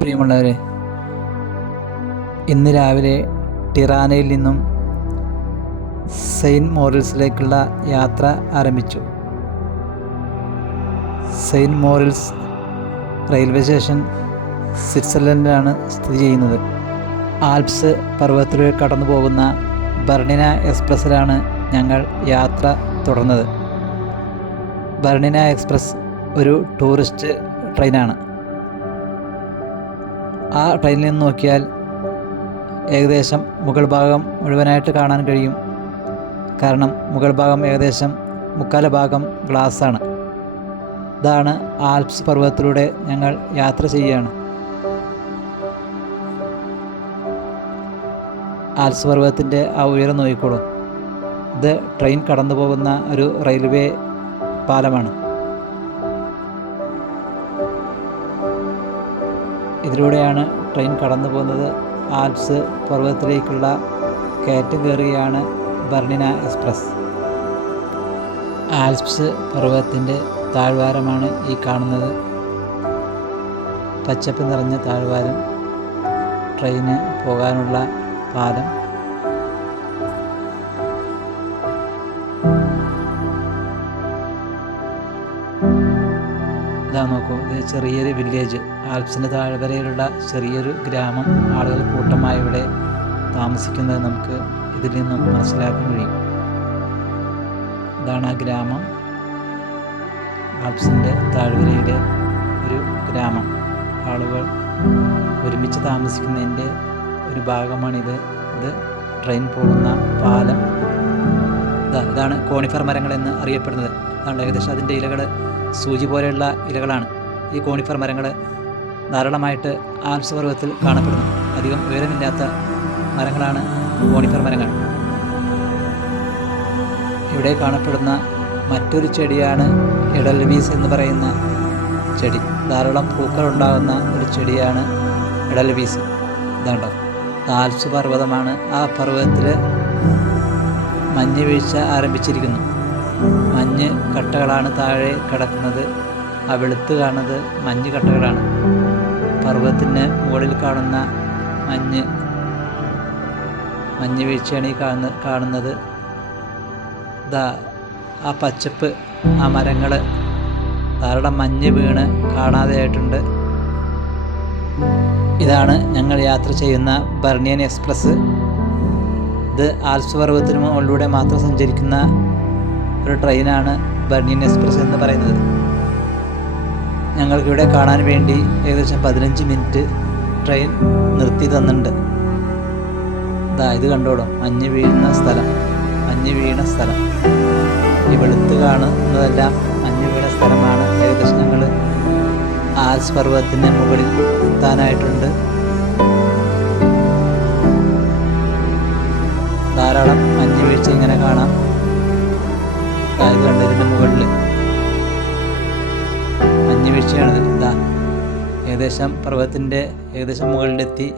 പ്രിയമുള്ളവരെ, ഇന്ന് രാവിലെ ടിറാനയിൽ നിന്നും സെയിൻറ്റ് മോറിൽസിലേക്കുള്ള യാത്ര ആരംഭിച്ചു. സെയിൻറ്റ് മോറിൽസ് റെയിൽവേ സ്റ്റേഷൻ സ്വിറ്റ്സർലൻഡിലാണ് സ്ഥിതി ചെയ്യുന്നത്. ആൽപ്സ് പർവ്വതത്തിലൂടെ കടന്നു പോകുന്ന ബർണിന എക്സ്പ്രസ്സിലാണ് ഞങ്ങൾ യാത്ര തുടർന്നത്. ബർണിന എക്സ്പ്രസ് ഒരു ടൂറിസ്റ്റ് ട്രെയിനാണ്. ആ ട്രെയിനിൽ നിന്ന് നോക്കിയാൽ ഏകദേശം മുകൾ ഭാഗം മുഴുവനായിട്ട് കാണാൻ കഴിയും. കാരണം മുകൾ ഭാഗം ഏകദേശം മുക്കാൽ ഭാഗം ഗ്ലാസ്സാണ്. ഇതാണ് ആൽപ്സ് പർവ്വതത്തിലൂടെ ഞങ്ങൾ യാത്ര ചെയ്യുകയാണ്. ആൽപ്സ് പർവ്വതത്തിൻ്റെ ആ ഉയരം നോക്കിക്കോളൂ. ഇത് ട്രെയിൻ കടന്നു പോകുന്ന ഒരു റെയിൽവേ പാലമാണ്. ഇതിലൂടെയാണ് ട്രെയിൻ കടന്നു പോകുന്നത്. ആൽപ്സ് പർവ്വതത്തിലേക്കുള്ള കയറ്റം കയറുകയാണ് ബർണിന എക്സ്പ്രസ്. ആൽപ്സ് പർവ്വതത്തിൻ്റെ താഴ്വാരമാണ് ഈ കാണുന്നത്. പച്ചപ്പ് നിറഞ്ഞ താഴ്വാരം, ട്രെയിന് പോകാനുള്ള പാലം. ഇതാ നോക്കൂ, ഇത് ചെറിയൊരു വില്ലേജ്. ആൽപ്സിൻ്റെ താഴ്വരയിലുള്ള ചെറിയൊരു ഗ്രാമം. ആളുകൾ കൂട്ടമായി ഇവിടെ താമസിക്കുന്നത് നമുക്ക് ഇതിൽ നിന്നും മനസ്സിലാക്കാൻ കഴിയും. ഇതാണ് ആ ഗ്രാമം, ആൽപ്സിൻ്റെ താഴ്വരയിലെ ഒരു ഗ്രാമം. ആളുകൾ ഒരുമിച്ച് താമസിക്കുന്നതിൻ്റെ ഒരു ഭാഗമാണിത്. ഇത് ട്രെയിൻ പോകുന്ന പാലം. ഇതാണ് കോണിഫർ മരങ്ങൾ എന്ന് അറിയപ്പെടുന്നത്. അതാണ് ഏകദേശം അതിൻ്റെ ഇലകൾ സൂചി പോലെയുള്ള ഇലകളാണ്. ഈ കോണിഫർ മരങ്ങൾ ധാരാളമായിട്ട് ആൽപ്സ് പർവ്വതത്തിൽ കാണപ്പെടുന്നു. അധികം ഉയരമില്ലാത്ത മരങ്ങളാണ് കോണിഫർ മരങ്ങൾ. ഇവിടെ കാണപ്പെടുന്ന മറ്റൊരു ചെടിയാണ് എഡൽവീസ് എന്ന് പറയുന്ന ചെടി. ധാരാളം പൂക്കൾ ഉണ്ടാകുന്ന ഒരു ചെടിയാണ് എഡൽവീസ്. ഇതാണ്ടോ, ആൽപ്സ് പർവ്വതമാണ്. ആ പർവ്വതത്തിൽ മഞ്ഞ് വീഴ്ച ആരംഭിച്ചിരിക്കുന്നു. മഞ്ഞ് കട്ടകളാണ് താഴെ കിടക്കുന്നത്. ആ വെളുത്ത് കാണുന്നത് മഞ്ഞ് കട്ടകളാണ്. പർവ്വതത്തിന് മുകളിൽ കാണുന്ന മഞ്ഞ് വീഴ്ചയാണ് ഈ കാണുന്നത്. ആ പച്ചപ്പ്, ആ മരങ്ങൾ, ധാരാളം മഞ്ഞ് വീണ് കാണാതെയായിട്ടുണ്ട്. ഇതാണ് ഞങ്ങൾ യാത്ര ചെയ്യുന്ന ബർണിയൻ എക്സ്പ്രസ്. ഇത് ആൽപ്സ് പർവ്വതത്തിന് മുകളിലൂടെ മാത്രം സഞ്ചരിക്കുന്ന ഒരു ട്രെയിനാണ് ബർണിയൻ എക്സ്പ്രസ് എന്ന് പറയുന്നത്. ഞങ്ങൾക്കിവിടെ കാണാൻ വേണ്ടി ഏകദേശം 15 മിനിറ്റ് ട്രെയിൻ നിർത്തി തന്നിട്ടുണ്ട്. ഇത് കണ്ടോളൂ, മഞ്ഞ് വീണ സ്ഥലം. ഈ വെളുത്ത് കാണുന്നതെല്ലാം മഞ്ഞ് വീണ സ്ഥലമാണ്. ഏകദേശം ഞങ്ങൾ ആൽപ്സ് പർവ്വതത്തിന് മുകളിൽ എത്താനായിട്ടുണ്ട്. ധാരാളം മഞ്ഞ് വീഴ്ച ഇങ്ങനെ കാണാം. ഇത് കണ്ട്, ഇതിൻ്റെ മുകളിൽ മഞ്ഞ് വീഴ്ചയാണിത്. ഏകദേശം പർവ്വതത്തിൻ്റെ ഏകദേശം മുകളിലെത്തി.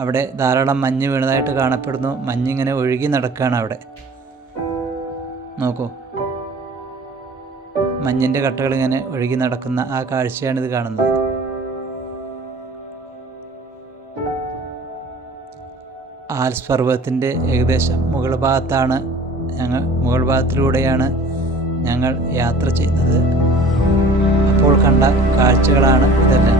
അവിടെ ധാരാളം മഞ്ഞ് വീണതായിട്ട് കാണപ്പെടുന്നു. മഞ്ഞിങ്ങനെ ഒഴുകി നടക്കുകയാണ് അവിടെ. നോക്കൂ, മഞ്ഞിൻ്റെ കട്ടകൾ ഇങ്ങനെ ഒഴുകി നടക്കുന്ന ആ കാഴ്ചയാണിത് കാണുന്നത്. ആൽപ്സ് പർവ്വതത്തിൻ്റെ ഏകദേശം മുകൾ ഭാഗത്തിലൂടെയാണ് ഞങ്ങൾ യാത്ര ചെയ്യുന്നത്. അപ്പോൾ കണ്ട കാഴ്ചകളാണ് ഇതെല്ലാം.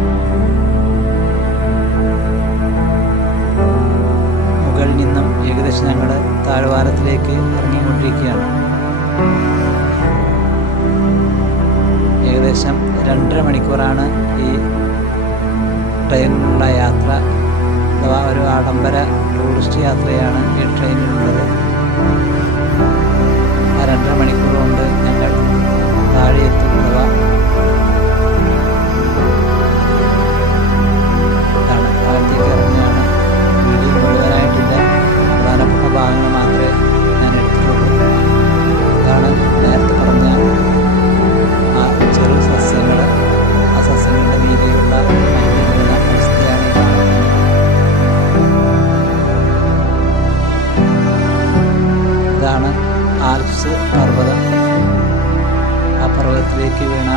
മുകളിൽ നിന്നും ഏകദേശം ഞങ്ങൾ താഴ്വാരത്തിലേക്ക് ഇറങ്ങിക്കൊണ്ടിരിക്കുകയാണ്. ഏകദേശം 2.5 മണിക്കൂറാണ് ഈ ട്രെയിനിലുള്ള യാത്ര. അഥവാ ഒരു ആഡംബര ടൂറിസ്റ്റ് യാത്രയാണ് ഈ ട്രെയിനിലുള്ളത്. ആ 2.5 മണിക്കൂർ കൊണ്ട് ഞങ്ങൾ താഴെ എത്തും. അഥവാ താഴത്തേക്ക് ഇറങ്ങിയാണ്. വീഡിയോ മുഴുവനായിട്ടില്ല, പ്രധാനപ്പെട്ട ഭാഗങ്ങൾ മാത്രമേ ഞാൻ എടുത്തിട്ടുള്ളൂ. ഇതാണ് നേരത്തെ പറഞ്ഞ ആ ചെറു സസ്യങ്ങൾ. ആ സസ്യങ്ങളുടെ മീതെയുള്ള മഞ്ഞ് വീണ അവസ്ഥയാണ് ഈ കാണുന്നത്. ഇതാണ് ആൽപ്സ് പർവ്വതം. ആ പർവ്വതത്തിലേക്ക് വീണ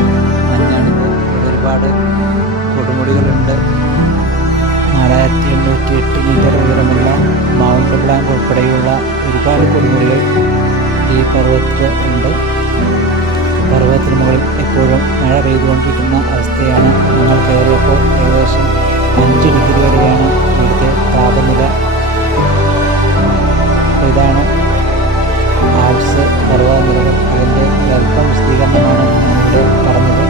മഞ്ഞാണിത്. ഇവിടെ ഒരുപാട് കൊടുമുടികളുണ്ട്. 4808 മീറ്റർ ഉയരമുള്ള മൗണ്ട് ബ്ലാങ്ക് ഉൾപ്പെടെയുള്ള ഒരുപാട് കൊടുമുടികൾ ഈ പർവ്വതത്തിൽ ഉണ്ട്. പർവ്വതത്തിന് മുകളിൽ എപ്പോഴും മഴ പെയ്തുകൊണ്ടിരിക്കുന്ന അവസ്ഥയാണ്. ഞങ്ങൾ കയറിയപ്പോൾ ഏകദേശം 5 ഡിഗ്രി വരെയാണ് ഇവിടുത്തെ താപനില. ഇതാണ് ആൽപ്സ് പർവ്വതനിരകൾ. അതിൻ്റെ അല്പം വിശദീകരണമാണ് ഞാനിവിടെ പറഞ്ഞത്.